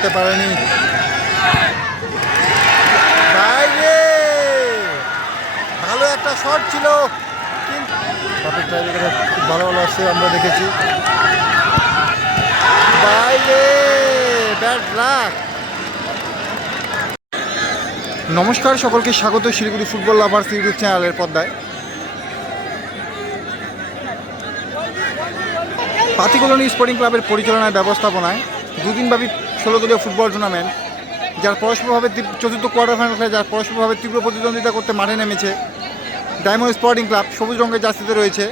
করতে পারেনি। বাইরে ভালো একটা শট ছিল, কিন্তু খুব ভালো ভালো আসছে আমরা দেখেছি। বাইরে ব্যাড লাক। নমস্কার সকলকে, স্বাগত শিলিগুড়ি ফুটবল লাভার্স ইউটিউব চ্যানেলের পর্দায়। পাতিকলোনি স্পোর্টিং ক্লাবের পরিচালনায় ব্যবস্থাপনায় দুদিনব্যাপী 16 দলীয় ফুটবল টুর্নামেন্ট, যার পরস্পরভাবে চতুর্থ কোয়ার্টার ফাইনাল খেলে যার পরস্পরভাবে তীব্র প্রতিদ্বন্দ্বিতা করতে মাঠে নেমেছে ডায়মন্ড স্পোর্টিং ক্লাব। সবুজ রঙের জার্সিতে রয়েছে,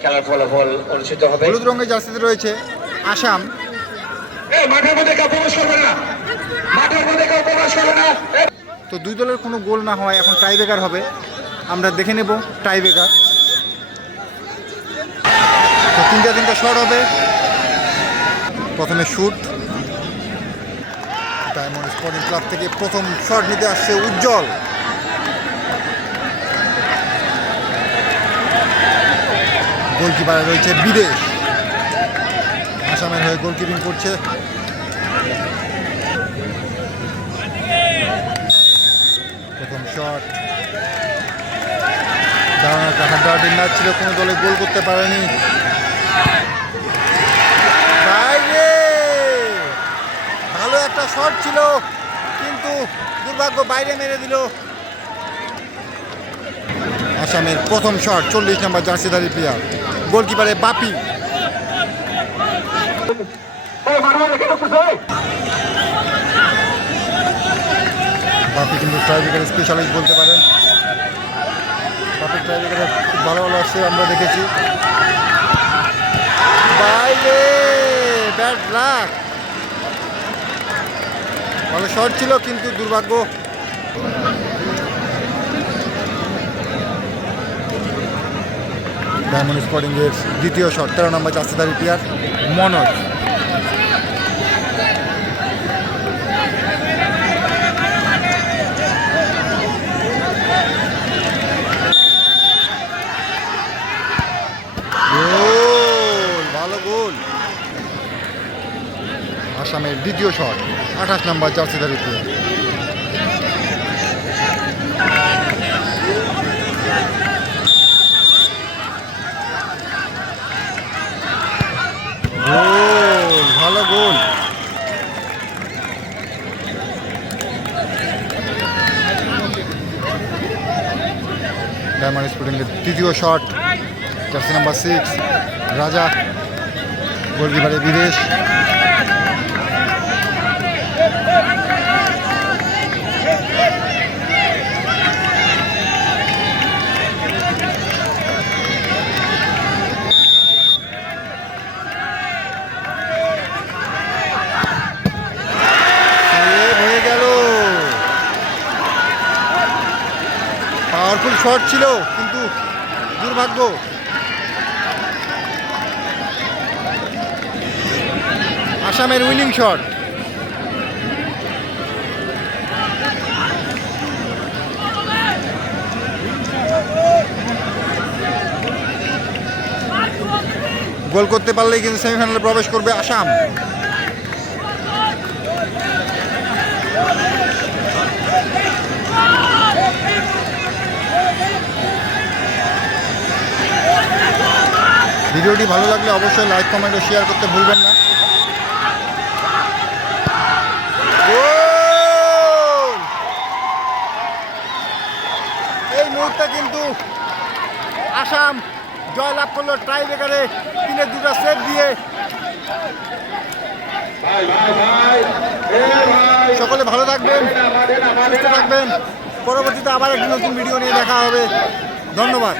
খেলার ফলাফল অনুষ্ঠিত হবে। হলুদ রঙের জার্সিতে রয়েছে আসাম। মাঠের মধ্যে কেউ প্রবেশ করবে না, মাঠের মধ্যে কেউ প্রবেশ করবে না। তো দুই দলের কোনো গোল না হয় এখন টাই ব্রেকার হবে, আমরা দেখে নেব টাই ব্রেকার। তো তিনটা শট হবে। প্রথমে শুট, ডায়মন্ড স্পোর্টিং ক্লাব থেকে প্রথম শট নিতে আসছে উজ্জ্বল। গোলকিপারে রয়েছে বিদেশ, আসামের হয়ে গোলকিপিং করছে। প্রথম শট, দারুণ একটা হাড্ডাহাড্ডি ম্যাচ ছিল, কোনো দলে গোল করতে পারেনি। বাইরে ভালো একটা শট ছিল, কিন্তু দুর্ভাগ্য বাইরে মেরে দিল। আসামের প্রথম শট, 40 নম্বর জার্সিধারী প্লেয়ার, গোলকিপারে বাপি। বাপি কিন্তু ট্রাইব্রেকার স্পেশালিস্ট বলতে পারেন। বাপি ট্রাইব্রেকারে খুব ভালো ভালো আসছে আমরা দেখেছি। বাইরে ব্যাড লাক। ভালো শট ছিল, কিন্তু দুর্ভাগ্য। ডায়মন্ড স্পোর্টিং এর দ্বিতীয় শট, 13 নম্বর জার্সিধারী প্লেয়ার মনোজ। ভালো গোল। আসামের দ্বিতীয় শট, 28 নম্বর জার্সিধারী প্লেয়ার। গোল, ভালো গোল। ডায়মন্ড স্পোর্টিং এর তৃতীয় শট, জার্সি নাম্বার 6 রাজা, গোলকিপারে বিদেশ। হয়ে গেল, পাওয়ারফুল শট ছিল, কিন্তু দুর্ভাগ্য। আসামের উইনিং শট। গোল করতে পারলেই কিন্তু সেমিফাইনালে প্রবেশ করবে আসাম। ভিডিওটি ভালো লাগলে অবশ্যই লাইক, কমেন্ট ও শেয়ার করতে ভুলবেন না। এই মুহূর্তে কিন্তু আসাম জয়লাভ করলো টাই ব্রেকারে 3-2 সেট দিয়ে। সকলে ভালো থাকবেন, সুস্থ থাকবেন। পরবর্তীতে আবার একটি নতুন ভিডিও নিয়ে দেখা হবে। ধন্যবাদ।